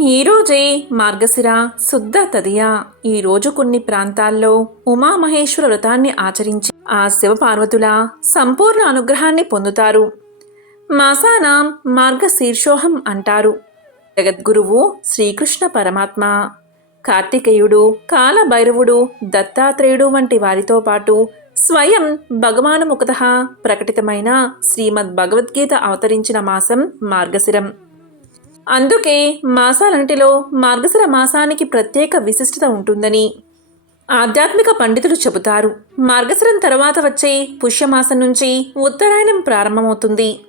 ఈరోజే మార్గశిర శుద్ధ తదియ. ఈరోజు కొన్ని ప్రాంతాల్లో ఉమామహేశ్వర వ్రతాన్ని ఆచరించి ఆ శివపార్వతుల సంపూర్ణ అనుగ్రహాన్ని పొందుతారు. మాసానాం మార్గశీర్షోహం అంటారు. జగద్గురువు శ్రీకృష్ణ పరమాత్మ కార్తికేయుడు కాలభైరవుడు దత్తాత్రేయుడు వంటి వారితో పాటు స్వయం భగవానుముఖత ప్రకటితమైన శ్రీమద్ భగవద్గీత అవతరించిన మాసం మార్గశిరం. అందుకే మాసాలంటిలో మార్గశిర మాసానికి ప్రత్యేక విశిష్టత ఉంటుందని ఆధ్యాత్మిక పండితులు చెబుతారు. మార్గశిరం తర్వాత వచ్చే పుష్యమాసం నుంచి ఉత్తరాయణం ప్రారంభమవుతుంది.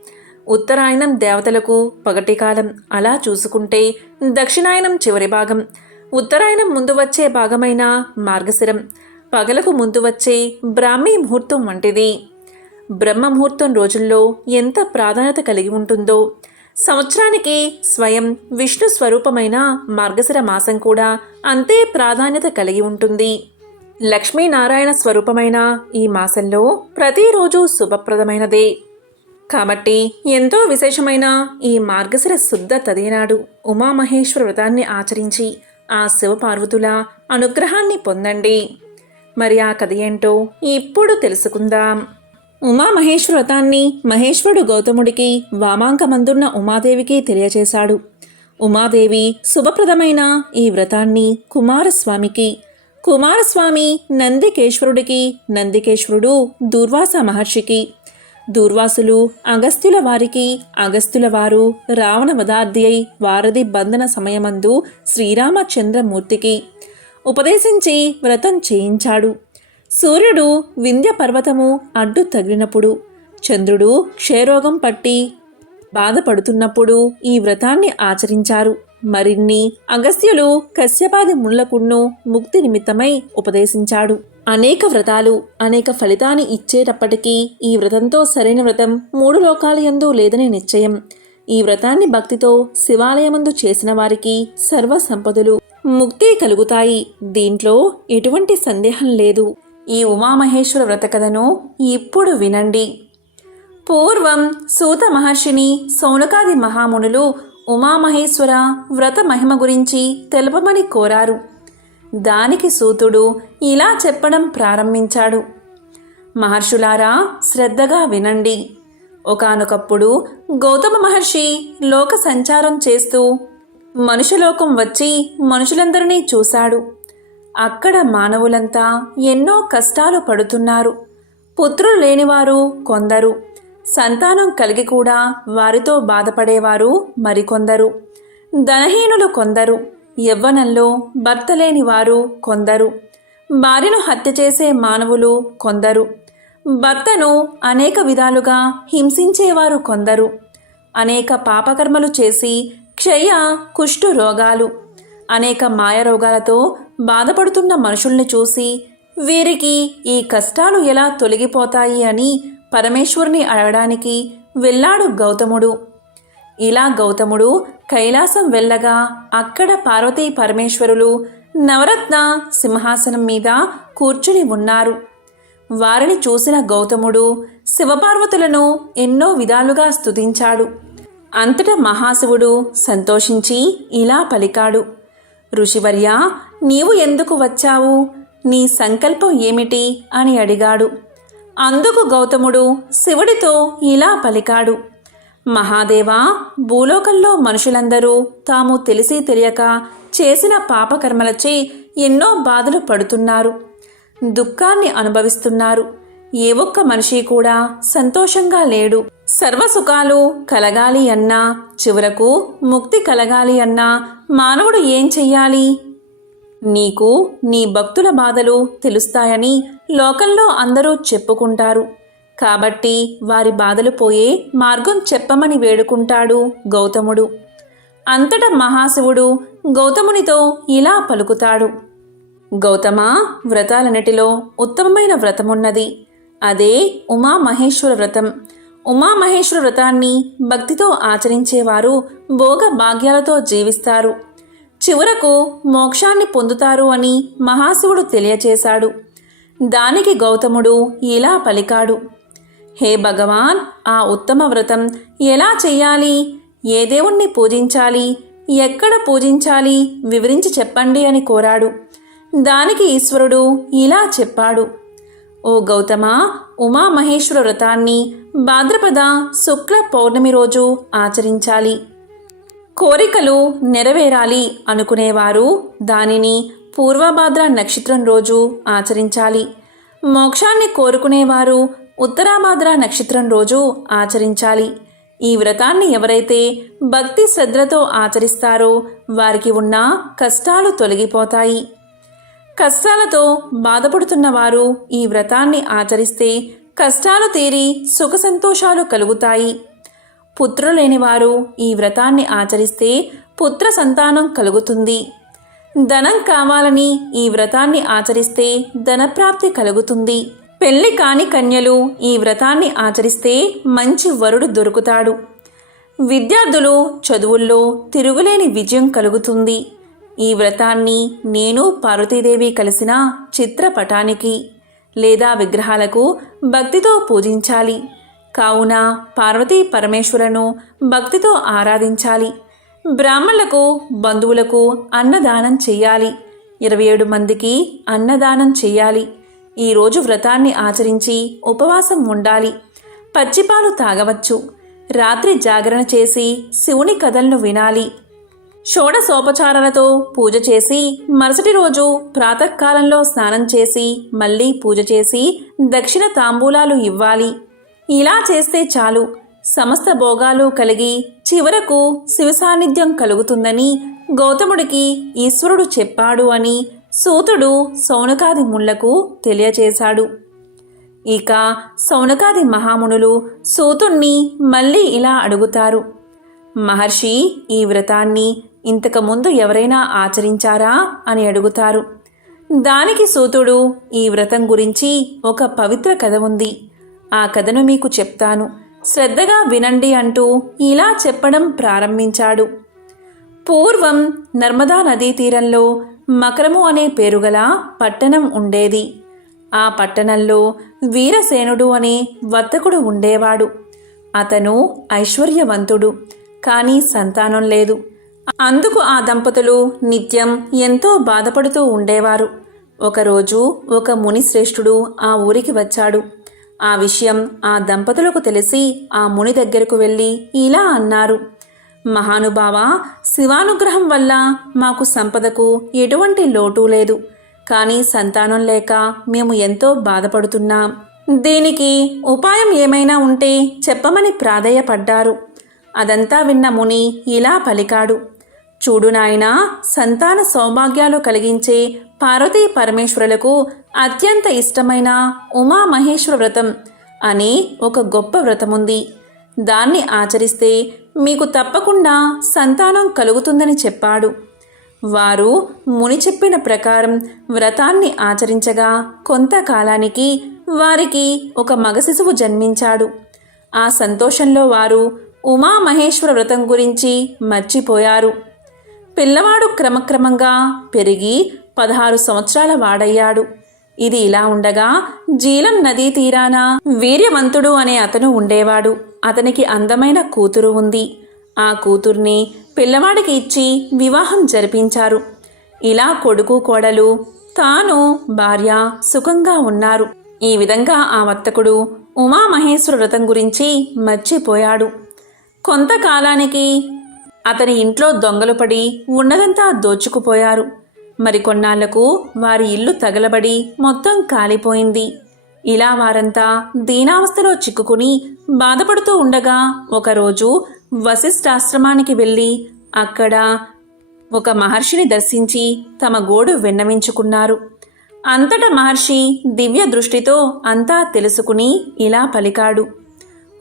ఉత్తరాయణం దేవతలకు పగటి కాలం అలా చూసుకుంటే దక్షిణాయనం చివరి భాగం ఉత్తరాయణం ముందు వచ్చే భాగమైన మార్గశిరం పగలకు ముందు వచ్చే బ్రాహ్మీ ముహూర్తం వంటిది. బ్రహ్మ ముహూర్తం రోజుల్లో ఎంత ప్రాధాన్యత కలిగి ఉంటుందో సంవత్సరానికి స్వయం విష్ణు స్వరూపమైన మార్గశిర మాసం కూడా అంతే ప్రాధాన్యత కలిగి ఉంటుంది. లక్ష్మీనారాయణ స్వరూపమైన ఈ మాసంలో ప్రతిరోజు శుభప్రదమైనదే. కాబట్టి ఎంతో విశేషమైన ఈ మార్గశిర శుద్ధ తదేనాడు ఉమామహేశ్వర వ్రతాన్ని ఆచరించి ఆ శివపార్వతుల అనుగ్రహాన్ని పొందండి. మరి ఆ కథ ఏంటో ఇప్పుడు తెలుసుకుందాం. ఉమామహేశ్వర వ్రతాన్ని మహేశ్వరుడు గౌతముడికి వామాంకమందున్న ఉమాదేవికి తెలియచేశాడు. ఉమాదేవి శుభప్రదమైన ఈ వ్రతాన్ని కుమారస్వామికి కుమారస్వామి నందికేశ్వరుడికి నందికేశ్వరుడు దూర్వాస మహర్షికి దూర్వాసులు అగస్త్యుల వారికి అగస్త్యుల వారు రావణ వదార్థి అయి వారధి బంధన సమయమందు శ్రీరామచంద్రమూర్తికి ఉపదేశించి వ్రతం చేయించాడు. సూర్యుడు వింధ్య పర్వతము అడ్డు తగిలినప్పుడు చంద్రుడు క్షయరోగం పట్టి బాధపడుతున్నప్పుడు ఈ వ్రతాన్ని ఆచరించారు. మరిన్ని అగస్త్యులు కశ్యపాది ముళ్ళకున్ను ముక్తి నిమిత్తమై ఉపదేశించాడు. అనేక వ్రతాలు అనేక ఫలితాన్ని ఇచ్చేటప్పటికీ ఈ వ్రతంతో సరైన వ్రతం మూడు లోకాలయందు లేదని నిశ్చయం. ఈ వ్రతాన్ని భక్తితో శివాలయమందు చేసిన వారికి సర్వ సంపదలు ముక్తి కలుగుతాయి. దీంట్లో ఎటువంటి సందేహం లేదు. ఈ ఉమామహేశ్వర వ్రతకథను ఇప్పుడు వినండి. పూర్వం సూత మహర్షిని సౌనకాది మహామునులు ఉమామహేశ్వర వ్రత మహిమ గురించి తెలపమని కోరారు. దానికి సూతుడు ఇలా చెప్పడం ప్రారంభించాడు. మహర్షులారా శ్రద్ధగా వినండి. ఒకానొకప్పుడు గౌతమ మహర్షి లోక సంచారం చేస్తూ మనుషులోకం వచ్చి మనుషులందరినీ చూశాడు. అక్కడ మానవులంతా ఎన్నో కష్టాలు పడుతున్నారు. పుత్రులు లేనివారు కొందరు. సంతానం కలిగి కూడా వారితో బాధపడేవారు మరికొందరు. ధనహీనులు కొందరు. యవ్వనంలో భర్త లేనివారు కొందరు. భార్యను హత్య చేసే మానవులు కొందరు. భర్తను అనేక విధాలుగా హింసించేవారు కొందరు. అనేక పాపకర్మలు చేసి క్షయ కుష్ఠు రోగాలు అనేక మాయ రోగాలతో బాధపడుతున్న మనుషుల్ని చూసి వీరికి ఈ కష్టాలు ఎలా తొలగిపోతాయి అని పరమేశ్వరుని అడగడానికి వెళ్ళాడు గౌతముడు. ఇలా గౌతముడు కైలాసం వెళ్ళగా అక్కడ పార్వతీ పరమేశ్వరులు నవరత్న సింహాసనం మీద కూర్చుని ఉన్నారు. వారిని చూసిన గౌతముడు శివపార్వతులను ఎన్నో విధాలుగా స్తుతించాడు. అంతటా మహాశివుడు సంతోషించి ఇలా పలికాడు. ఋషివర్య నీవు ఎందుకు వచ్చావు? నీ సంకల్పం ఏమిటి? అని అడిగాడు. అందుకు గౌతముడు శివుడితో ఇలా పలికాడు. మహాదేవా భూలోకంలో మనుషులందరూ తాము తెలిసి తెలియక చేసిన పాపకర్మలచే ఎన్నో బాధలు పడుతున్నారు. దుఃఖాన్ని అనుభవిస్తున్నారు. ఏ ఒక్క మనిషి కూడా సంతోషంగా లేడు. సర్వసుఖాలు కలగాలి అన్నా చివరకు ముక్తి కలగాలి అన్నా మానవుడు ఏం చెయ్యాలి? నీకు నీ భక్తుల బాధలు తెలుస్తాయని లోకంలో అందరూ చెప్పుకుంటారు. కాబట్టి వారి బాధలు పోయే మార్గం చెప్పమని వేడుకుంటాడు గౌతముడు. అంతటా మహాశివుడు గౌతమునితో ఇలా పలుకుతాడు. గౌతమ వ్రతాలన్నిటిలో ఉత్తమమైన వ్రతమున్నది. అదే ఉమామహేశ్వర వ్రతం. ఉమామహేశ్వర వ్రతాన్ని భక్తితో ఆచరించేవారు భోగ భాగ్యాలతో జీవిస్తారు. చివరకు మోక్షాన్ని పొందుతారు అని మహాశివుడు తెలియచేశాడు. దానికి గౌతముడు ఇలా పలికాడు. హే భగవాన్ ఆ ఉత్తమ వ్రతం ఎలా చెయ్యాలి ఏ దేవుణ్ణి పూజించాలి? ఎక్కడ పూజించాలి? వివరించి చెప్పండి అని కోరాడు. దానికి ఈశ్వరుడు ఇలా చెప్పాడు. ఓ గౌతమ ఉమామహేశ్వర వ్రతాన్ని భాద్రపద శుక్ల పౌర్ణమి రోజు ఆచరించాలి. కోరికలు నెరవేరాలి అనుకునేవారు దానిని పూర్వభాద్ర నక్షత్రం రోజు ఆచరించాలి. మోక్షాన్ని కోరుకునేవారు ఉత్తరాభాద్ర నక్షత్రం రోజు ఆచరించాలి. ఈ వ్రతాన్ని ఎవరైతే భక్తి శ్రద్ధలతో ఆచరిస్తారో వారికి ఉన్న కష్టాలు తొలగిపోతాయి. కష్టాలతో బాధపడుతున్న వారు ఈ వ్రతాన్ని ఆచరిస్తే కష్టాలు తీరి సుఖ సంతోషాలు కలుగుతాయి. పుత్రులు లేనివారు ఈ వ్రతాన్ని ఆచరిస్తే పుత్ర సంతానం కలుగుతుంది. ధనం కావాలని ఈ వ్రతాన్ని ఆచరిస్తే ధనప్రాప్తి కలుగుతుంది. పెళ్ళి కాని కన్యలు ఈ వ్రతాన్ని ఆచరిస్తే మంచి వరుడు దొరుకుతాడు. విద్యార్థులు చదువుల్లో తిరుగులేని విజయం కలుగుతుంది. ఈ వ్రతాన్ని నేను పార్వతీదేవి కలిసిన చిత్రపటానికి లేదా విగ్రహాలకు భక్తితో పూజించాలి. కావున పార్వతీ పరమేశ్వరను భక్తితో ఆరాధించాలి. బ్రాహ్మణులకు బంధువులకు అన్నదానం చెయ్యాలి ఇరవై ఏడు మందికి అన్నదానం చెయ్యాలి ఈరోజు వ్రతాన్ని ఆచరించి ఉపవాసం ఉండాలి. పచ్చిపాలు తాగవచ్చు. రాత్రి జాగరణ చేసి శివుని కథలను వినాలి. షోడసోపచారాలతో పూజ చేసి మరుసటి రోజు ప్రాతకాలంలో స్నానం చేసి మళ్ళీ పూజ చేసి దక్షిణ తాంబూలాలు ఇవ్వాలి. ఇలా చేస్తే చాలు. సమస్త భోగాలు కలిగి చివరకు శివ సాన్నిధ్యం కలుగుతుందని గౌతముడికి ఈశ్వరుడు చెప్పాడు అని సూతుడు సౌనకాది ముళ్ళకు తెలియచేశాడు. ఇక సౌనకాది మహామునులు సూతుణ్ణి మళ్ళీ ఇలా అడుగుతారు. మహర్షి ఈ వ్రతాన్ని ఇంతకుముందు ఎవరైనా ఆచరించారా? అని అడుగుతారు. దానికి సూతుడు ఈ వ్రతం గురించి ఒక పవిత్ర కథ ఉంది. ఆ కథను మీకు చెప్తాను. శ్రద్ధగా వినండి అంటూ ఇలా చెప్పడం ప్రారంభించాడు. పూర్వం నర్మదా నదీ తీరంలో మకరము అనే పేరుగల పట్టణం ఉండేది. ఆ పట్టణంలో వీరసేనుడు అనే వర్తకుడు ఉండేవాడు. అతను ఐశ్వర్యవంతుడు కానీ సంతానం లేదు. అందుకు ఆ దంపతులు నిత్యం ఎంతో బాధపడుతూ ఉండేవారు. ఒకరోజు ఒక ముని శ్రేష్ఠుడు ఆ ఊరికి వచ్చాడు. ఆ విషయం ఆ దంపతులకు తెలిసి ఆ ముని దగ్గరకు వెళ్ళి ఇలా అన్నారు. మహానుభావ శివానుగ్రహం వల్ల మాకు సంపదకు ఎటువంటి లోటు లేదు. కానీ సంతానం లేక మేము ఎంతో బాధపడుతున్నాం. దీనికి ఉపాయం ఏమైనా ఉంటే చెప్పమని ప్రాధేయపడ్డారు. అదంతా విన్న ముని ఇలా పలికాడు. చూడు నాయనా సంతాన సౌభాగ్యాలు కలిగించే పార్వతీ పరమేశ్వరులకు అత్యంత ఇష్టమైన ఉమామహేశ్వర వ్రతం అని ఒక గొప్ప వ్రతముంది. దాన్ని ఆచరిస్తే మీకు తప్పకుండా సంతానం కలుగుతుందని చెప్పాడు. వారు ముని చెప్పిన ప్రకారం వ్రతాన్ని ఆచరించగా కొంతకాలానికి వారికి ఒక మగ శిశువు జన్మించాడు. ఆ సంతోషంలో వారు ఉమామహేశ్వర వ్రతం గురించి మర్చిపోయారు. పిల్లవాడు క్రమక్రమంగా పెరిగి పదహారు సంవత్సరాల వాడయ్యాడు. ఇది ఇలా ఉండగా జీలం నదీ తీరాన వీర్యవంతుడు అనే అతను ఉండేవాడు. అతనికి అందమైన కూతురు ఉంది. ఆ కూతుర్ని పిల్లవాడికి ఇచ్చి వివాహం జరిపించారు. ఇలా కొడుకు కోడలు తాను భార్య సుఖంగా ఉన్నారు. ఈ విధంగా ఆ వర్తకుడు ఉమామహేశ్వర వ్రతం గురించి మర్చిపోయాడు. కొంతకాలానికి అతని ఇంట్లో దొంగలు పడి ఉన్నదంతా దోచుకుపోయారు. మరికొన్నాళ్ళకు వారి ఇల్లు తగలబడి మొత్తం కాలిపోయింది. ఇలా వారంతా దీనావస్థలో చిక్కుకుని బాధపడుతూ ఉండగా ఒకరోజు వశిష్ఠాశ్రమానికి వెళ్ళి అక్కడ ఒక మహర్షిని దర్శించి తమ గోడు విన్నవించుకున్నారు. అంతటా మహర్షి దివ్య దృష్టితో అంతా తెలుసుకుని ఇలా పలికాడు.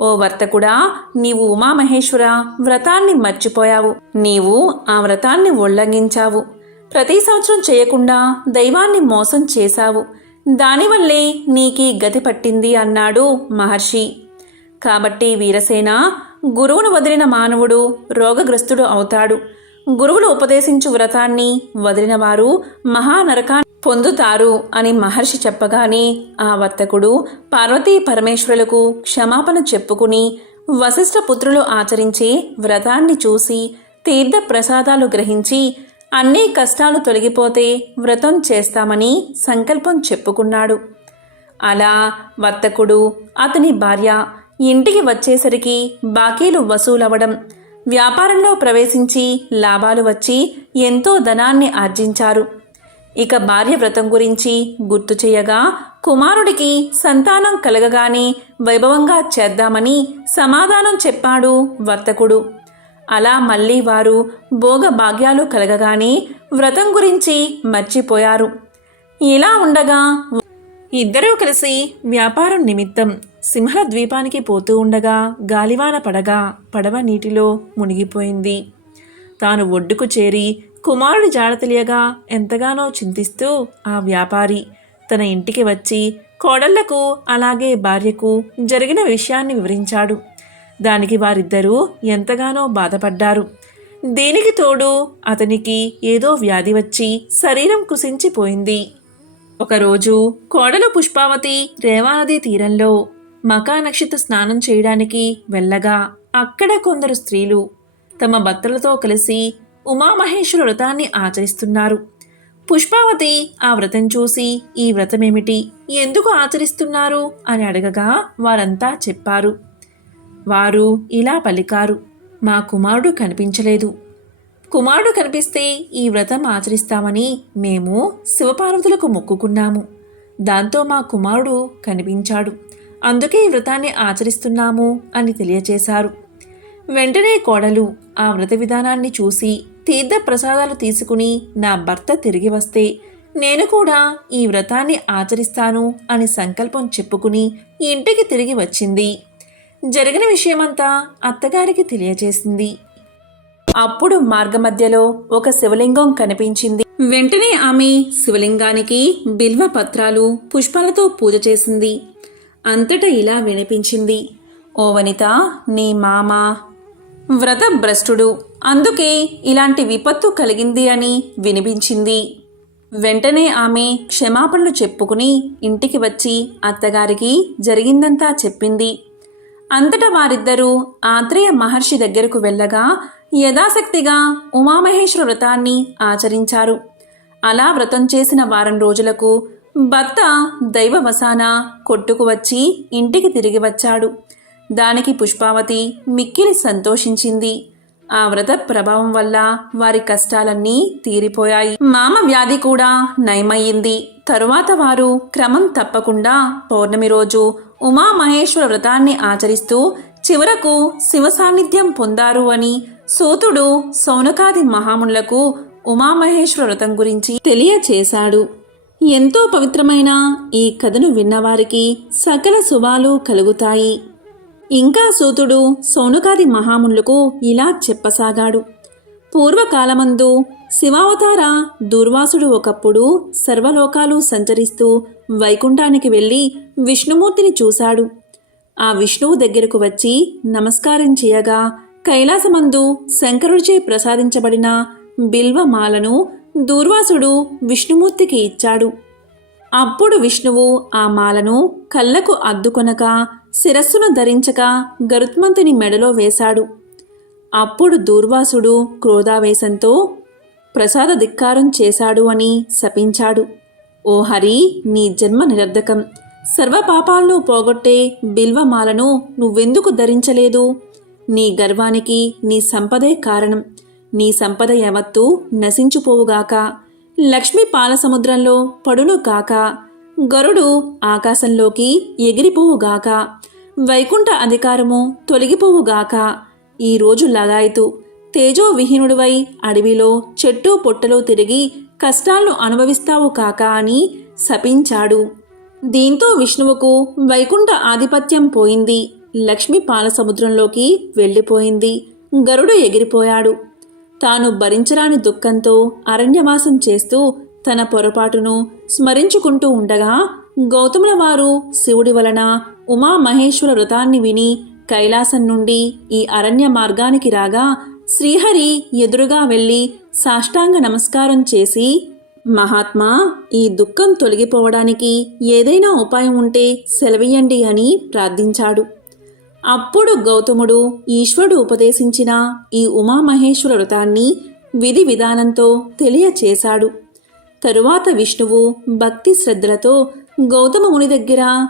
ఓ వర్తకుడా నీవు ఉమామహేశ్వర వ్రతాన్ని మర్చిపోయావు. నీవు ఆ వ్రతాన్ని ఉల్లంఘించావు. ప్రతి సంవత్సరం చేయకుండా దైవాన్ని మోసం చేశావు. దానివల్లే నీకీ గతి పట్టింది అన్నాడు మహర్షి. కాబట్టి వీరసేన గురువును వదిలిన మానవుడు రోగగ్రస్తుడు అవుతాడు. గురువులు ఉపదేశించు వ్రతాన్ని వదిలిన వారు మహానరకాన్ని పొందుతారు అని మహర్షి చెప్పగానే ఆ వర్తకుడు పార్వతీ పరమేశ్వరులకు క్షమాపణ చెప్పుకుని వశిష్ఠ పుత్రులు ఆచరించే వ్రతాన్ని చూసి తీర్థ ప్రసాదాలు గ్రహించి అన్ని కష్టాలు తొలగిపోతే వ్రతం చేస్తామని సంకల్పం చెప్పుకున్నాడు. అలా వర్తకుడు అతని భార్య ఇంటికి వచ్చేసరికి బాకీలు వసూలవడం వ్యాపారంలో ప్రవేశించి లాభాలు వచ్చి ఎంతో ధనాన్ని ఆర్జించారు. ఇక భార్య వ్రతం గురించి గుర్తు చేయగా కుమారుడికి సంతానం కలగగానే వైభవంగా చేద్దామని సమాధానం చెప్పాడు వర్తకుడు. అలా మళ్ళీ వారు భోగ భాగ్యాలు కలగగానే వ్రతం గురించి మర్చిపోయారు. ఇలా ఉండగా ఇద్దరూ కలిసి వ్యాపారం నిమిత్తం సింహల ద్వీపానికి పోతూ ఉండగా గాలివాన పడగా పడవ నీటిలో మునిగిపోయింది. తాను ఒడ్డుకు చేరి కుమారుడి జాడ తెలియగా ఎంతగానో చింతిస్తూ ఆ వ్యాపారి తన ఇంటికి వచ్చి కోడళ్ళకు అలాగే భార్యకు జరిగిన విషయాన్ని వివరించాడు. దానికి వారిద్దరూ ఎంతగానో బాధపడ్డారు. దీనికి తోడు అతనికి ఏదో వ్యాధి వచ్చి శరీరం కుసించిపోయింది. ఒకరోజు కోడలు పుష్పావతి రేవానది తీరంలో మకా నక్షత్ర స్నానం చేయడానికి వెళ్ళగా అక్కడ కొందరు స్త్రీలు తమ భర్తలతో కలిసి ఉమామహేశ్వర వ్రతాన్ని ఆచరిస్తున్నారు. పుష్పావతి ఆ వ్రతం చూసి ఈ వ్రతమేమిటి? ఎందుకు ఆచరిస్తున్నారు? అని అడగగా వారంతా చెప్పారు. వారు ఇలా పలికారు మా కుమారుడు కనిపించలేదు. కుమారుడు కనిపిస్తే ఈ వ్రతం ఆచరిస్తామని మేము శివపార్వతులకు మొక్కుకున్నాము. దాంతో మా కుమారుడు కనిపించాడు. అందుకే ఈ వ్రతాన్ని ఆచరిస్తున్నాము అని తెలియచేశారు. వెంటనే కోడలు ఆ వ్రత విధానాన్ని చూసి తీర్థ ప్రసాదాలు తీసుకుని నా భర్త తిరిగి వస్తే నేను కూడా ఈ వ్రతాన్ని ఆచరిస్తాను అని సంకల్పం చెప్పుకుని ఇంటికి తిరిగి వచ్చింది. జరిగిన విషయమంతా అత్తగారికి తెలియజేసింది అప్పుడు మార్గమధ్యలో ఒక శివలింగం కనిపించింది. వెంటనే ఆమె శివలింగానికి బిల్వ పత్రాలు పుష్పాలతో పూజ చేసింది. అంతటా ఇలా వినిపించింది. ఓ వనిత నీ మామ వ్రత భ్రష్టుడు అందుకే ఇలాంటి విపత్తు కలిగింది అని వినిపించింది. వెంటనే ఆమె క్షమాపణలు చెప్పుకుని ఇంటికి వచ్చి అత్తగారికి జరిగిందంతా చెప్పింది. అంతటా వారిద్దరూ ఆత్రేయ మహర్షి దగ్గరకు వెళ్ళగా యథాశక్తిగా ఉమామహేశ్వర వ్రతాన్ని ఆచరించారు. అలా వ్రతం చేసిన వారం రోజులకు భర్త దైవవసాన కొట్టుకు వచ్చి ఇంటికి తిరిగి వచ్చాడు. దానికి పుష్పావతి మిక్కిలి సంతోషించింది. ఆ వ్రత ప్రభావం వల్ల వారి కష్టాలన్నీ తీరిపోయాయి. మామ వ్యాధి కూడా నయమయ్యింది. తరువాత వారు క్రమం తప్పకుండా పౌర్ణమి రోజు ఉమామహేశ్వర వ్రతాన్ని ఆచరిస్తూ చివరకు శివ సాన్నిధ్యం పొందారు అని సూతుడు సౌనకాది మహామునులకు ఉమామహేశ్వర వ్రతం గురించి తెలియచేశాడు. ఎంతో పవిత్రమైన ఈ కథను విన్నవారికి సకల శుభాలు కలుగుతాయి. ఇంకా సూతుడు సౌనకాది మహామునులకు ఇలా చెప్పసాగాడు. పూర్వకాలమందు శివావతార దుర్వాసుడు ఒకప్పుడు సర్వలోకాలు సంచరిస్తూ వైకుంఠానికి వెళ్ళి విష్ణుమూర్తిని చూశాడు. ఆ విష్ణువు దగ్గరకు వచ్చి నమస్కారం చేయగా కైలాసమందు శంకరుడిచే ప్రసాదించబడిన బిల్వమాలను దూర్వాసుడు విష్ణుమూర్తికి ఇచ్చాడు. అప్పుడు విష్ణువు ఆ మాలను కళ్ళకు అద్దుకొనక శిరస్సును ధరించక గరుత్మంతుని మెడలో వేశాడు. అప్పుడు దూర్వాసుడు క్రోధావేశంతో ప్రసాద ధిక్కారం చేశాడు అని శపించాడు. ఓ హరి నీ జన్మ నిరర్ధకం. సర్వపాపాలను పోగొట్టే బిల్వమాలను నువ్వెందుకు ధరించలేదు? నీ గర్వానికి నీ సంపదే కారణం. నీ సంపద యావత్తు నశించుపోవుగాక. లక్ష్మి పాలసముద్రంలో పడును కాక. గరుడు ఆకాశంలోకి ఎగిరిపోవుగాక. వైకుంఠ అధికారము తొలగిపోవుగాక. ఈ రోజు లగాయతు తేజో విహీనుడివై అడవిలో చెట్టు పొట్టలో తిరిగి కష్టాలను అనుభవిస్తావు కాక అని శపించాడు. దీంతో విష్ణువుకు వైకుంఠ ఆధిపత్యం పోయింది. లక్ష్మి పాలసముద్రంలోకి వెళ్ళిపోయింది. గరుడు ఎగిరిపోయాడు. తాను భరించరాని దుఃఖంతో అరణ్యవాసం చేస్తూ తన పొరపాటును స్మరించుకుంటూ ఉండగా గౌతముల వారు శివుడి వలన ఉమామహేశ్వర వ్రతాన్ని విని కైలాసం నుండి ఈ అరణ్య మార్గానికి రాగా శ్రీహరి ఎదురుగా వెళ్ళి సాష్టాంగ నమస్కారం చేసి మహాత్మా ఈ దుఃఖం తొలగిపోవడానికి ఏదైనా ఉపాయం ఉంటే సెలవియండి అని ప్రార్థించాడు. అప్పుడు గౌతముడు ఈశ్వరుడు ఉపదేశించిన ఈ ఉమామహేశ్వర వ్రతాన్ని విధి విధానంతో తెలియచేశాడు. తరువాత విష్ణువు భక్తి శ్రద్ధలతో గౌతమ ముని దగ్గర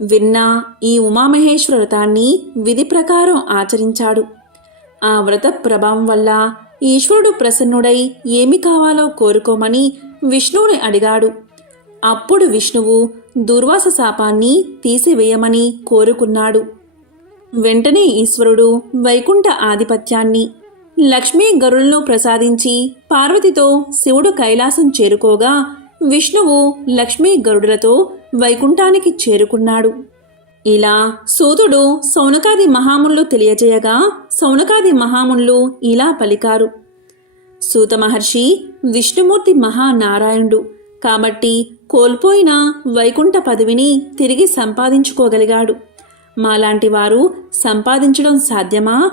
విన్న ఈ ఉమామహేశ్వర వ్రతాన్ని విధి ప్రకారం ఆచరించాడు. ఆ వ్రత ప్రభావం వల్ల ఈశ్వరుడు ప్రసన్నుడై ఏమి కావాలో కోరుకోమని విష్ణువుని అడిగాడు. అప్పుడు విష్ణువు దుర్వాస శాపాన్ని తీసివేయమని కోరుకున్నాడు. వెంటనే ఈశ్వరుడు వైకుంఠ ఆధిపత్యాన్ని లక్ష్మీ గరులను ప్రసాదించి పార్వతితో శివుడు కైలాసం చేరుకోగా విష్ణువు లక్ష్మీ గరుడులతో వైకుంఠానికి చేరుకున్నాడు. ఇలా సూతుడు సౌనకాది మహామునులు తెలియజేయగా సౌనకాది మహామునులు ఇలా పలికారు. సూత మహర్షి విష్ణుమూర్తి మహానారాయణుడు కాబట్టి కోల్పోయిన వైకుంఠ పదవిని తిరిగి సంపాదించుకోగలిగాడు. మాలాంటి వారు సంపాదించడం సాధ్యమా?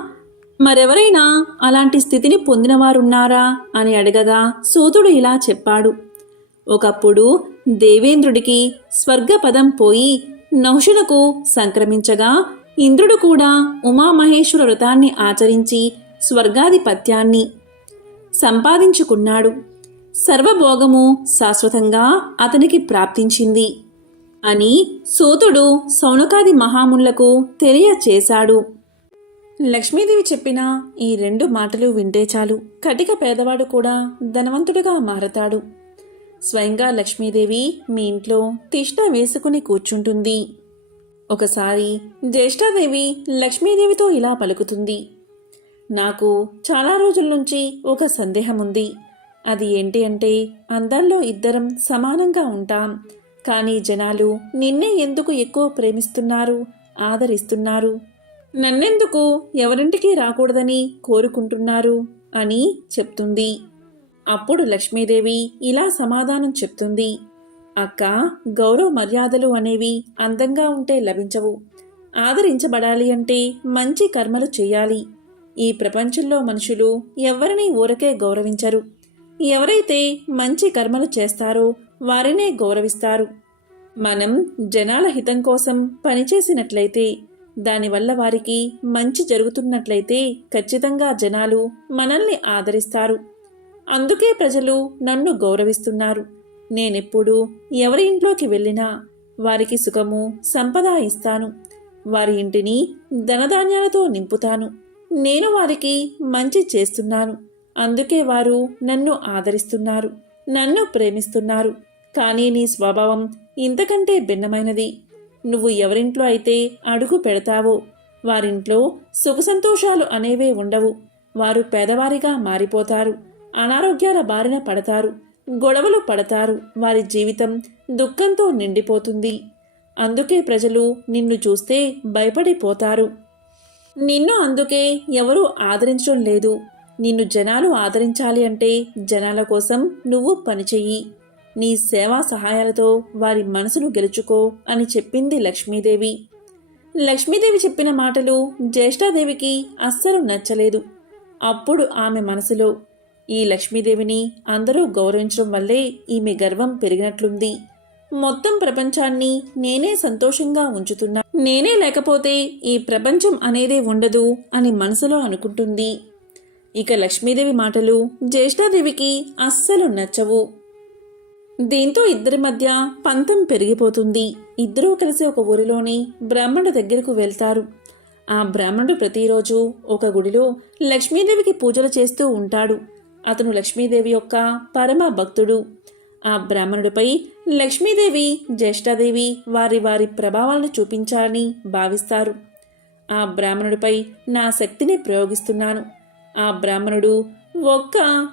మరెవరైనా అలాంటి స్థితిని పొందినవారున్నారా? అని అడగగా సూతుడు ఇలా చెప్పాడు. ఒకప్పుడు దేవేంద్రుడికి స్వర్గపదం పోయి నహుషులకు సంక్రమించగా ఇంద్రుడు కూడా ఉమామహేశ్వర వ్రతాన్ని ఆచరించి స్వర్గాధిపత్యాన్ని సంపాదించుకున్నాడు. సర్వభోగము శాశ్వతంగా అతనికి ప్రాప్తించింది. అని సూతుడు సౌనకాది మహాముళ్ళకు తెలియచేశాడు. లక్ష్మీదేవి చెప్పిన ఈ రెండు మాటలు వింటే చాలు. కటిక పేదవాడు కూడా ధనవంతుడిగా మారతాడు. స్వయంగా లక్ష్మీదేవి మీ ఇంట్లో తిష్ట వేసుకుని కూర్చుంటుంది. ఒకసారి జ్యేష్ఠాదేవి లక్ష్మీదేవితో ఇలా పలుకుతుంది. నాకు చాలా రోజుల నుంచి ఒక సందేహం ఉంది అది ఏంటి అంటే అందరిలో ఇద్దరం సమానంగా ఉంటాం. కానీ జనాలు నిన్నే ఎందుకు ఎక్కువ ప్రేమిస్తున్నారు ఆదరిస్తున్నారు? నన్నెందుకు ఎవరింటికి రాకూడదని కోరుకుంటున్నారు అని చెప్తుంది. అప్పుడు లక్ష్మీదేవి ఇలా సమాధానం చెప్తుంది. అక్క గౌరవ మర్యాదలు అనేవి అందంగా ఉంటే లభించవు. ఆదరించబడాలి అంటే మంచి కర్మలు చేయాలి. ఈ ప్రపంచంలో మనుషులు ఎవరిని ఊరకే గౌరవించరు. ఎవరైతే మంచి కర్మలు చేస్తారో వారినే గౌరవిస్తారు. మనం జనాల హితం కోసం పనిచేసినట్లయితే దానివల్ల వారికి మంచి జరుగుతున్నట్లయితే ఖచ్చితంగా జనాలు మనల్ని ఆదరిస్తారు. అందుకే ప్రజలు నన్ను గౌరవిస్తున్నారు. నేనెప్పుడు ఎవరి ఇంట్లోకి వెళ్ళినా వారికి సుఖము సంపద ఇస్తాను. వారి ఇంటిని ధనధాన్యాలతో నింపుతాను. నేను వారికి మంచి చేస్తున్నాను. అందుకే వారు నన్ను ఆదరిస్తున్నారు. నన్ను ప్రేమిస్తున్నారు. కానీ నీ స్వభావం ఇంతకంటే భిన్నమైనది. నువ్వు ఎవరింట్లో అయితే అడుగు పెడతావో వారింట్లో సుఖ సంతోషాలు అనేవే ఉండవు. వారు పేదవారిగా మారిపోతారు. అనారోగ్యాల బారిన పడతారు. గొడవలు పడతారు. వారి జీవితం దుఃఖంతో నిండిపోతుంది. అందుకే ప్రజలు నిన్ను చూస్తే భయపడిపోతారు. నిన్ను అందుకే ఎవరూ ఆదరించడం లేదు. నిన్ను జనాలు ఆదరించాలి అంటే జనాల కోసం నువ్వు పనిచెయ్యి నీ సేవా సహాయాలతో వారి మనసును గెలుచుకో అని చెప్పింది లక్ష్మీదేవి. లక్ష్మీదేవి చెప్పిన మాటలు జ్యేష్ఠాదేవికి అస్సలు నచ్చలేదు. అప్పుడు ఆమె మనసులో ఈ లక్ష్మీదేవిని అందరూ గౌరవించడం వల్లే ఈమె గర్వం పెరిగినట్లుంది. మొత్తం ప్రపంచాన్ని నేనే సంతోషంగా ఉంచుతున్నా నేనే లేకపోతే ఈ ప్రపంచం అనేదే ఉండదు అని మనసులో అనుకుంటుంది. ఇక లక్ష్మీదేవి మాటలు జ్యేష్ఠాదేవికి అస్సలు నచ్చవు. దీంతో ఇద్దరి మధ్య పంతం పెరిగిపోతుంది. ఇద్దరూ కలిసి ఒక ఊరిలోని బ్రాహ్మణుడి దగ్గరకు వెళ్తారు. ఆ బ్రాహ్మణుడు ప్రతిరోజు ఒక గుడిలో లక్ష్మీదేవికి పూజలు చేస్తూ ఉంటాడు. అతను లక్ష్మీదేవి యొక్క పరమ భక్తుడు. ఆ బ్రాహ్మణుడిపై లక్ష్మీదేవి జ్యేష్ఠాదేవి వారి వారి ప్రభావాలను చూపించాలని భావిస్తారు. ఆ బ్రాహ్మణుడిపై నా శక్తిని ప్రయోగిస్తున్నాను. ఆ బ్రాహ్మణుడు ఒక్క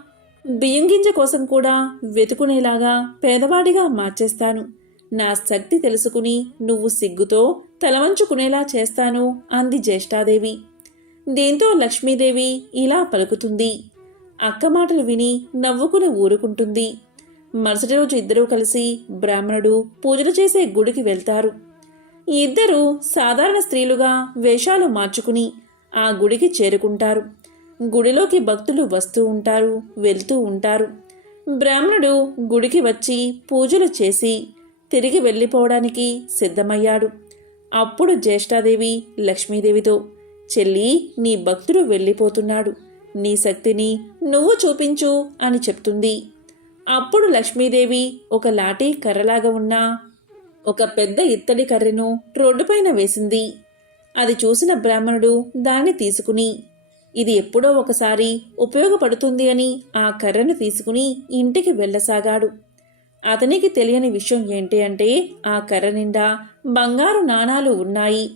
బియ్యం గింజ కోసం కూడా వెతుకునేలాగా పేదవాడిగా మార్చేస్తాను. నా శక్తి తెలుసుకుని నువ్వు సిగ్గుతో తలవంచుకునేలా చేస్తాను అంది జ్యేష్ఠాదేవి. దీంతో లక్ష్మీదేవి ఇలా పలుకుతుంది. అక్క మాటలు విని నవ్వుకుని ఊరుకుంటుంది. మరుసటి రోజు ఇద్దరూ కలిసి బ్రాహ్మణుడు పూజలు చేసే గుడికి వెళ్తారు. ఇద్దరూ సాధారణ స్త్రీలుగా వేషాలు మార్చుకుని ఆ గుడికి చేరుకుంటారు. గుడిలోకి భక్తులు వస్తూ ఉంటారు వెళ్తూ ఉంటారు. బ్రాహ్మణుడు గుడికి వచ్చి పూజలు చేసి తిరిగి వెళ్ళిపోవడానికి సిద్ధమయ్యాడు. అప్పుడు జ్యేష్ఠాదేవి లక్ష్మీదేవితో చెల్లి నీ భక్తుడు వెళ్ళిపోతున్నాడు. నీ శక్తిని నువ్వు చూపించు అని చెప్తుంది. అప్పుడు లక్ష్మీదేవి ఒక లాఠీ కర్రలాగా ఉన్న ఒక పెద్ద ఇత్తడి కర్రెను రోడ్డుపైన వేసింది. అది చూసిన బ్రాహ్మణుడు దాన్ని తీసుకుని ఇది ఎప్పుడో ఒకసారి ఉపయోగపడుతుంది అని ఆ కర్రను తీసుకుని ఇంటికి వెళ్ళసాగాడు. అతనికి తెలియని విషయం ఏంటి అంటే ఆ కర్ర నిండా బంగారు నాణాలు ఉన్నాయి.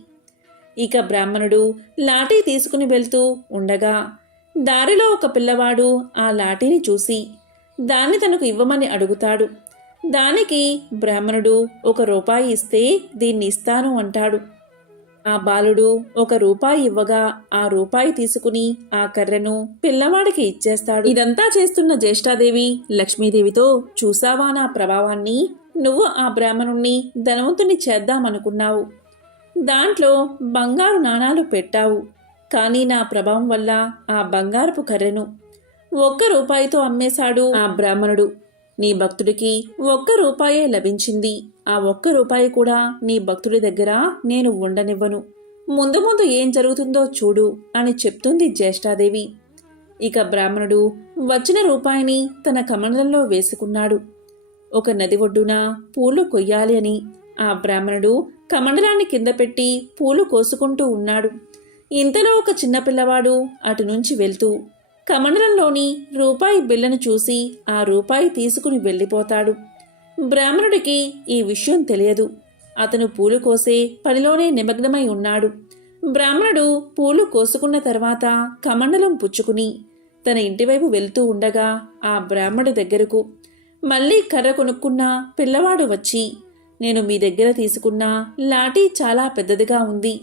ఇక బ్రాహ్మణుడు లాఠీ తీసుకుని వెళ్తూ ఉండగా దారిలో ఒక పిల్లవాడు ఆ లాఠీని చూసి దాన్ని తనకు ఇవ్వమని అడుగుతాడు. దానికి బ్రాహ్మణుడు ఒక రూపాయి ఇస్తే దీన్ని ఇస్తాను అంటాడు. ఆ బాలుడు ఒక రూపాయి ఇవ్వగా ఆ రూపాయి తీసుకుని ఆ కర్రను పిల్లవాడికి ఇచ్చేస్తాడు. ఇదంతా చేస్తున్న జ్యేష్ఠాదేవి లక్ష్మీదేవితో చూసావా నా ప్రభావాన్ని? నువ్వు ఆ బ్రాహ్మణుణ్ణి ధనవంతుని చేద్దామనుకున్నావు. దాంట్లో బంగారు నాణాలు పెట్టావు. కానీ నా ప్రభావం వల్ల ఆ బంగారపు కర్రెను ఒక్క రూపాయితో అమ్మేశాడు ఆ బ్రాహ్మణుడు. నీ భక్తుడికి ఒక్క రూపాయే లభించింది. ఆ ఒక్క రూపాయి కూడా నీ భక్తుడి దగ్గర నేను ఉండనివ్వను. ముందు ముందు ఏం జరుగుతుందో చూడు అని చెప్తుంది జ్యేష్ఠాదేవి. ఇక బ్రాహ్మణుడు వచ్చిన రూపాయిని తన కమండలంలో వేసుకున్నాడు. ఒక నది ఒడ్డున పూలు కొయ్యాలి అని ఆ బ్రాహ్మణుడు కమండలాన్ని కింద పెట్టి పూలు కోసుకుంటూ ఉన్నాడు. ఇంతలో ఒక చిన్న పిల్లవాడు అటు నుంచి వెళ్తూ కమండలంలోని రూపాయి బిళ్ళను చూసి ఆ రూపాయి తీసుకుని వెళ్ళిపోతాడు. బ్రాహ్మణుడికి ఈ విషయం తెలియదు. అతను పూలు కోసే పనిలోనే నిమగ్నమై ఉన్నాడు. బ్రాహ్మణుడు పూలు కోసుకున్న తర్వాత కమండలం పుచ్చుకుని తన ఇంటివైపు వెళ్తూ ఉండగా ఆ బ్రాహ్మణుడి దగ్గరకు మళ్ళీ కర్ర కొనుక్కున్న పిల్లవాడు వచ్చి నేను మీ దగ్గర తీసుకున్న లాఠీ చాలా పెద్దదిగా ఉంది.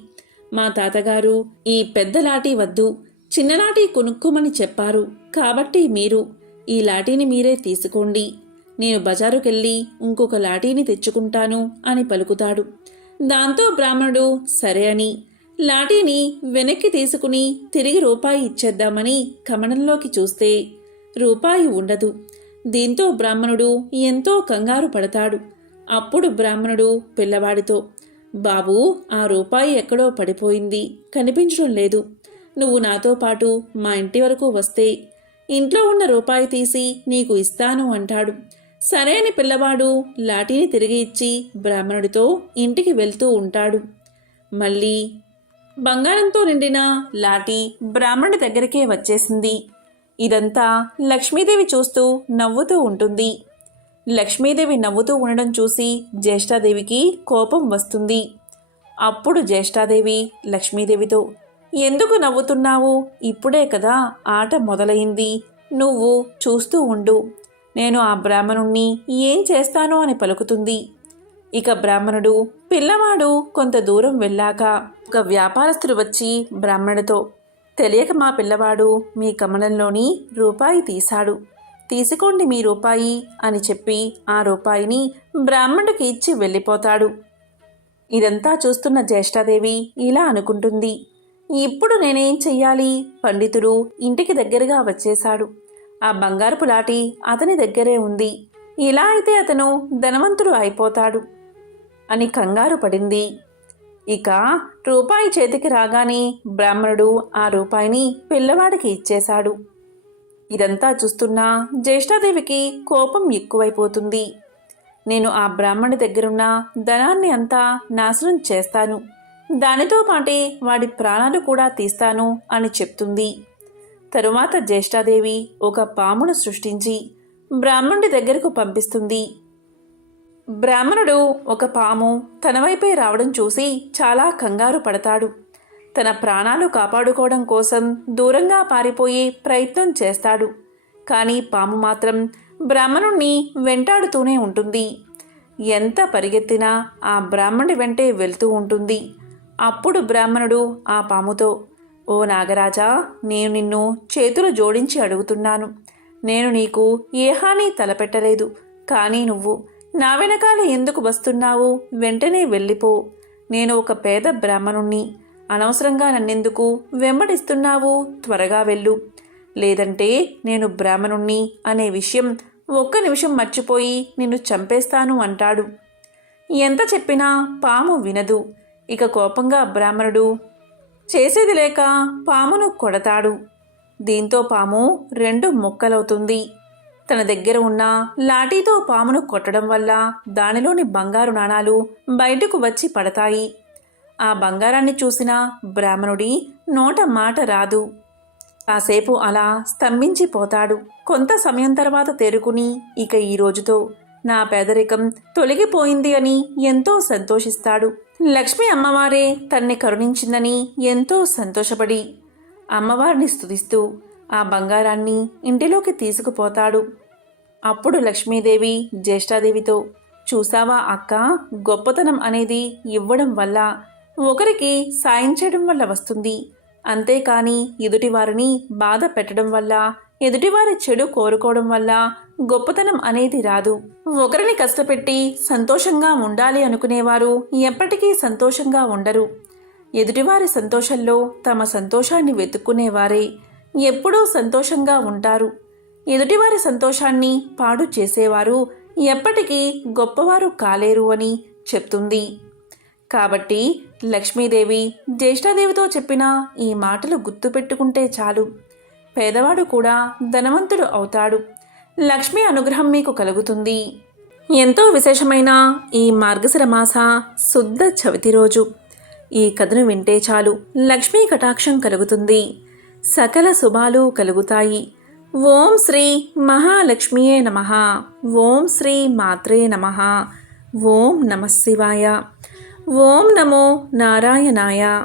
మా తాతగారు ఈ పెద్ద లాఠీ వద్దు. చిన్ననాటి కొనుక్కోమని చెప్పారు. కాబట్టి మీరు ఈ లాఠీని మీరే తీసుకోండి. నేను బజారుకెళ్ళి ఇంకొక లాఠీని తెచ్చుకుంటాను అని పలుకుతాడు. దాంతో బ్రాహ్మణుడు సరే అని. లాఠీని వెనక్కి తీసుకుని తిరిగి రూపాయి ఇచ్చేద్దామని కమనంలోకి చూస్తే రూపాయి ఉండదు. దీంతో బ్రాహ్మణుడు ఎంతో కంగారు పడతాడు. అప్పుడు బ్రాహ్మణుడు పిల్లవాడితో బాబూ ఆ రూపాయి ఎక్కడో పడిపోయింది. కనిపించడం లేదు. నువ్వు నాతో పాటు మా ఇంటి వరకు వస్తే ఇంట్లో ఉన్న రూపాయి తీసి నీకు ఇస్తాను అంటాడు. సరే అని పిల్లవాడు లాఠీని తిరిగి ఇచ్చి బ్రాహ్మణుడితో ఇంటికి వెళ్తూ ఉంటాడు. మళ్ళీ బంగారంతో నిండిన లాఠీ బ్రాహ్మణుడి దగ్గరికే వచ్చేసింది. ఇదంతా లక్ష్మీదేవి చూస్తూ నవ్వుతూ ఉంటుంది. లక్ష్మీదేవి నవ్వుతూ ఉండడం చూసి జ్యేష్ఠాదేవికి కోపం వస్తుంది. అప్పుడు జ్యేష్ఠాదేవి లక్ష్మీదేవితో ఎందుకు నవ్వుతున్నావు? ఇప్పుడే కదా ఆట మొదలైంది. నువ్వు చూస్తూ ఉండు. నేను ఆ బ్రాహ్మణుణ్ణి ఏం చేస్తానో అని పలుకుతుంది. ఇక బ్రాహ్మణుడు పిల్లవాడు కొంత దూరం వెళ్ళాక ఒక వ్యాపారస్తుడు వచ్చి బ్రాహ్మణుడితో తెలియక మా పిల్లవాడు మీ కమలంలోని రూపాయి తీశాడు. తీసుకోండి మీ రూపాయి అని చెప్పి ఆ రూపాయిని బ్రాహ్మణుడికి ఇచ్చి వెళ్ళిపోతాడు. ఇదంతా చూస్తున్న జ్యేష్ఠాదేవి ఇలా అనుకుంటుంది. ఇప్పుడు నేనేం చెయ్యాలి? పండితుడు ఇంటికి దగ్గరగా వచ్చేశాడు. ఆ బంగారపు లాటి అతని దగ్గరే ఉంది. ఇలా అయితే అతను ధనవంతుడు అయిపోతాడు అని కంగారు పడింది. ఇక రూపాయి చేతికి రాగానే బ్రాహ్మణుడు ఆ రూపాయిని పిల్లవాడికి ఇచ్చేశాడు. ఇదంతా చూస్తున్న జ్యేష్ఠాదేవికి కోపం ఎక్కువైపోతుంది. నేను ఆ బ్రాహ్మణి దగ్గరున్న ధనాన్ని అంతా నాశనం చేస్తాను. దానితో పాటే వాడి ప్రాణాలు కూడా తీస్తాను అని చెప్తుంది. తరువాత జ్యేష్ఠాదేవి ఒక పామును సృష్టించి బ్రాహ్మణుడి దగ్గరకు పంపిస్తుంది. బ్రాహ్మణుడు ఒక పాము తన వైపే రావడం చూసి చాలా కంగారు పడతాడు. తన ప్రాణాలు కాపాడుకోవడం కోసం దూరంగా పారిపోయే ప్రయత్నం చేస్తాడు. కానీ పాము మాత్రం బ్రాహ్మణుణ్ణి వెంటాడుతూనే ఉంటుంది. ఎంత పరిగెత్తినా ఆ బ్రాహ్మణుడి వెంటే వెళ్తూ ఉంటుంది. అప్పుడు బ్రాహ్మణుడు ఆ పాముతో ఓ నాగరాజా నేను నిన్ను చేతులు జోడించి అడుగుతున్నాను. నేను నీకు ఏ హాని తలపెట్టలేదు. కానీ నువ్వు నా వెనకాల ఎందుకు వస్తున్నావు? వెంటనే వెళ్ళిపో. నేను ఒక పేద బ్రాహ్మణుణ్ణి. అనవసరంగా నన్నెందుకు వెంబడిస్తున్నావు? త్వరగా వెళ్ళు. లేదంటే నేను బ్రాహ్మణుణ్ణి అనే విషయం ఒక్క నిమిషం మర్చిపోయి నిన్ను చంపేస్తాను అంటాడు. ఎంత చెప్పినా పాము వినదు. ఇక కోపంగా బ్రాహ్మణుడు చేసేది లేక పామును కొడతాడు. దీంతో పాము రెండు ముక్కలవుతుంది. తన దగ్గర ఉన్న లాఠీతో పామును కొట్టడం వల్ల దానిలోని బంగారు నాణాలు బయటకు వచ్చి పడతాయి. ఆ బంగారాన్ని చూసిన బ్రాహ్మణుడి నోట మాట రాదు. కాసేపు అలా స్తంభించిపోతాడు. కొంత సమయం తర్వాత తేరుకుని ఇక ఈ రోజుతో నా పేదరికం తొలగిపోయింది అని ఎంతో సంతోషిస్తాడు. లక్ష్మి అమ్మవారే తన్ని కరుణించిందని ఎంతో సంతోషపడి అమ్మవారిని స్తుతిస్తూ ఆ బంగారాన్ని ఇంటిలోకి తీసుకుపోతాడు. అప్పుడు లక్ష్మీదేవి జ్యేష్ఠాదేవితో చూసావా అక్క గొప్పతనం అనేది ఇవ్వడం వల్ల ఒకరికి సాయం చేయడం వల్ల వస్తుంది. అంతేకాని ఎదుటివారిని బాధ పెట్టడం వల్ల ఎదుటివారి చెడు కోరుకోవడం వల్ల గొప్పతనం అనేది రాదు. ఒకరిని కష్టపెట్టి సంతోషంగా ఉండాలి అనుకునేవారు ఎప్పటికీ సంతోషంగా ఉండరు. ఎదుటివారి సంతోషంలో తమ సంతోషాన్ని వెతుక్కునేవారే ఎప్పుడూ సంతోషంగా ఉంటారు. ఎదుటివారి సంతోషాన్ని పాడు చేసేవారు ఎప్పటికీ గొప్పవారు కాలేరు అని చెప్తుంది. కాబట్టి లక్ష్మీదేవి జ్యేష్ఠాదేవితో చెప్పిన ఈ మాటలు గుర్తుపెట్టుకుంటే చాలు. పేదవాడు కూడా ధనవంతుడు అవుతాడు. లక్ష్మి అనుగ్రహం మీకు కలుగుతుంది. ఎంతో విశేషమైన ఈ మార్గశిర మాస శుద్ధ చవితి రోజు. ఈ కథను వింటే చాలు లక్ష్మీ కటాక్షం కలుగుతుంది. సకల శుభాలు కలుగుతాయి. ఓం శ్రీ మహాలక్ష్మియే నమ. ఓం శ్రీ మాత్రే నమ. ఓం నమ శివాయ. ఓం నమో నారాయణాయ.